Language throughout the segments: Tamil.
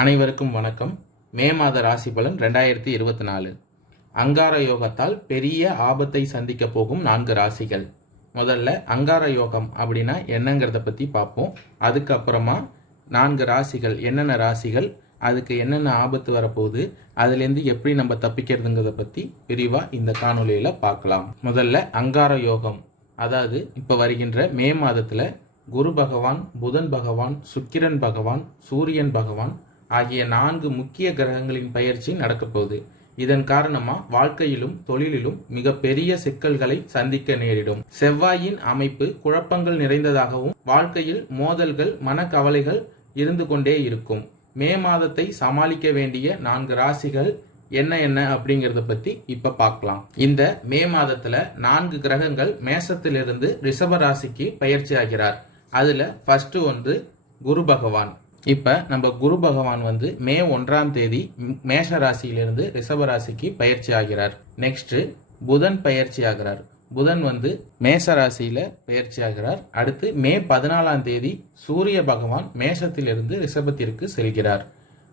அனைவருக்கும் வணக்கம். மே மாத ராசி பலன் ரெண்டாயிரத்தி இருபத்தி நாலு. அங்கார யோகத்தால் பெரிய ஆபத்தை சந்திக்க போகும் நான்கு ராசிகள். முதல்ல அங்கார யோகம் அப்படின்னா என்னங்கிறத பற்றி பார்ப்போம். அதுக்கப்புறமா நான்கு ராசிகள் என்னென்ன ராசிகள் அதுக்கு என்னென்ன ஆபத்து வரப்போகுது அதுலேருந்து எப்படி நம்ம தப்பிக்கிறதுங்கிறத பற்றி விரிவாக இந்த காணொலியில் பார்க்கலாம். முதல்ல அங்கார யோகம். அதாவது இப்போ வருகின்ற மே மாதத்தில் குரு பகவான் புதன் பகவான் சுக்கிரன் பகவான் சூரியன் பகவான் ஆகிய நான்கு முக்கிய கிரகங்களின் பயிற்சி நடக்கப்போகுது இதன் காரணமா வாழ்க்கையிலும் தொழிலிலும் மிக பெரிய சிக்கல்களை சந்திக்க நேரிடும். செவ்வாயின் அமைப்பு குழப்பங்கள் நிறைந்ததாகவும் வாழ்க்கையில் மோதல்கள் மனக்கவலைகள் இருந்து கொண்டே இருக்கும். மே மாதத்தை சமாளிக்க வேண்டிய நான்கு ராசிகள் என்ன என்ன அப்படிங்கிறத பத்தி இப்ப பார்க்கலாம் இந்த மே மாதத்துல நான்கு கிரகங்கள் மேசத்திலிருந்து ரிஷப ராசிக்கு பயிற்சி ஆகிறார். அதுல ஃபர்ஸ்ட் ஒன்று குரு பகவான். இப்போ நம்ம குரு பகவான் வந்து மே ஒன்றாம் தேதி மேஷ ராசியிலிருந்து ரிஷப ராசிக்கு பயிற்சி ஆகிறார். நெக்ஸ்ட்டு புதன் பயிற்சி ஆகிறார். புதன் வந்து மேஷ ராசியில பயிற்சி ஆகிறார். அடுத்து மே பதினாலாம் தேதி சூரிய பகவான் மேஷத்திலிருந்து ரிஷபத்திற்கு செல்கிறார்.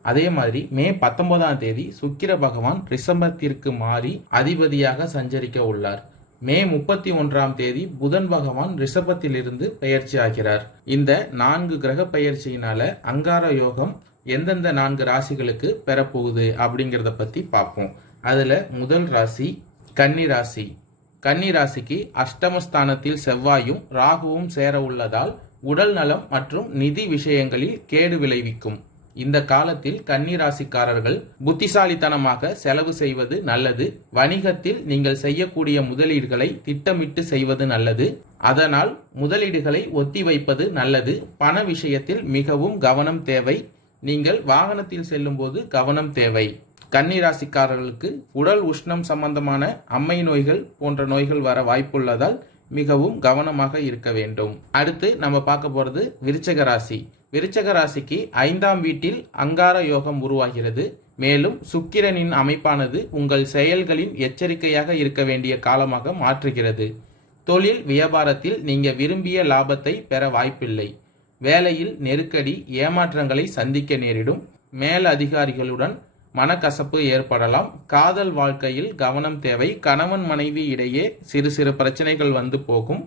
அதே மாதிரி மே பத்தொன்பதாம் தேதி சுக்கிர பகவான் ரிஷபத்திற்கு மாறி அதிபதியாக சஞ்சரிக்க உள்ளார். மே முப்பத்தி ஒன்றாம் தேதி புதன் பகவான் ரிஷபத்திலிருந்து பெயர்ச்சி ஆகிறார். இந்த நான்கு கிரக பயிற்சியினால அங்கார யோகம் எந்தெந்த நான்கு ராசிகளுக்கு பெறப்போகுது அப்படிங்கிறத பத்தி பார்ப்போம். அதுல முதல் ராசி கன்னி ராசி. கன்னி ராசிக்கு அஷ்டமஸ்தானத்தில் செவ்வாயும் ராகுவும் சேர உள்ளதால் உடல் நலம் மற்றும் நிதி விஷயங்களில் கேடு விளைவிக்கும். இந்த காலத்தில் கன்னிராசிக்காரர்கள் புத்திசாலித்தனமாக செலவு செய்வது நல்லது. வணிகத்தில் நீங்கள் செய்யக்கூடிய முதலீடுகளை திட்டமிட்டு செய்வது நல்லது. அதனால் முதலீடுகளை ஒத்தி வைப்பது நல்லது. பண விஷயத்தில் மிகவும் கவனம் தேவை. நீங்கள் வாகனத்தில் செல்லும்போது கவனம் தேவை. கன்னிராசிக்காரர்களுக்கு உடல் உஷ்ணம் சம்பந்தமான அம்மை நோய்கள் போன்ற நோய்கள் வர வாய்ப்புள்ளதால் மிகவும் கவனமாக இருக்க வேண்டும். அடுத்து நம்ம பார்க்க போறது விருச்சக ராசி. விருச்சக ராசிக்கு ஐந்தாம் வீட்டில் அங்கார யோகம் உருவாகிறது. மேலும் சுக்கிரனின் அமைப்பானது உங்கள் செயல்களின் எச்சரிக்கையாக இருக்க வேண்டிய காலமாக மாற்றுகிறது. தொழில் வியாபாரத்தில் நீங்க விரும்பிய லாபத்தை பெற வாய்ப்பில்லை. வேலையில் நெருக்கடி ஏமாற்றங்களை சந்திக்க நேரிடும். மேல் அதிகாரிகளுடன் மனக்கசப்பு ஏற்படலாம். காதல் வாழ்க்கையில் கவனம் தேவை. கணவன் மனைவி இடையே சிறு சிறு பிரச்சனைகள் வந்து போகும்.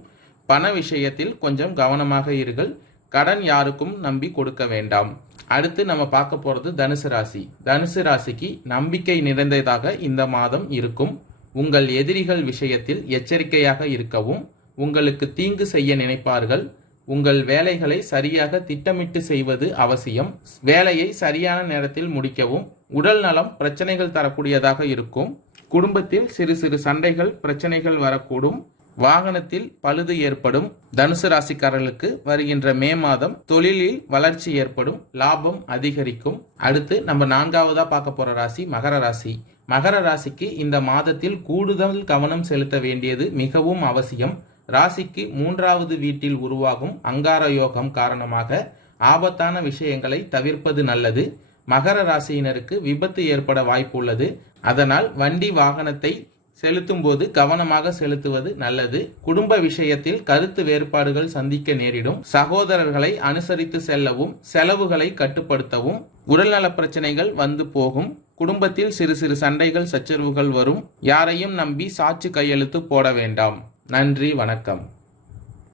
பண விஷயத்தில் கொஞ்சம் கவனமாக இருங்கள். கடன் யாருக்கும் நம்பி கொடுக்க வேண்டாம். அடுத்து நம்ம பார்க்க போகிறது தனுசு ராசி. தனுசு ராசிக்கு நம்பிக்கை நிறைந்ததாக இந்த மாதம் இருக்கும். உங்கள் எதிரிகள் விஷயத்தில் எச்சரிக்கையாக இருக்கவும் உங்களுக்கு தீங்கு செய்ய நினைப்பார்கள். உங்கள் வேலைகளை சரியாக திட்டமிட்டு செய்வது அவசியம். வேலையை சரியான நேரத்தில் முடிக்கவும் உடல் நலம் பிரச்சனைகள் தரக்கூடியதாக இருக்கும். குடும்பத்தில் சிறு சிறு சண்டைகள் பிரச்சனைகள் வரக்கூடும். வாகனத்தில் பழுது ஏற்படும். தனுசு ராசிக்காரர்களுக்கு வருகின்ற மே மாதம் தொழிலில் வளர்ச்சி ஏற்படும். லாபம் அதிகரிக்கும். அடுத்து நம்ம நான்காவதா பார்க்க போற ராசி மகர ராசி. மகர ராசிக்கு இந்த மாதத்தில் கூடுதல் கவனம் செலுத்த வேண்டியது மிகவும் அவசியம். ராசிக்கு மூன்றாவது வீட்டில் உருவாகும் அங்கார யோகம் காரணமாக ஆபத்தான விஷயங்களை தவிர்ப்பது நல்லது. மகர ராசியினருக்கு விபத்து ஏற்பட வாய்ப்பு உள்ளது. அதனால் வண்டி வாகனத்தை செலுத்தும் போது கவனமாக செலுத்துவது நல்லது. குடும்ப விஷயத்தில் கருத்து வேறுபாடுகள் சந்திக்க நேரிடும். சகோதரர்களை அனுசரித்து செல்லவும் செலவுகளை கட்டுப்படுத்தவும் உடல்நல பிரச்சனைகள் வந்து போகும். குடும்பத்தில் சிறு சிறு சண்டைகள் சச்சரவுகள் வரும். யாரையும் நம்பி சாட்சி கையெழுத்து போட வேண்டாம். நன்றி வணக்கம்.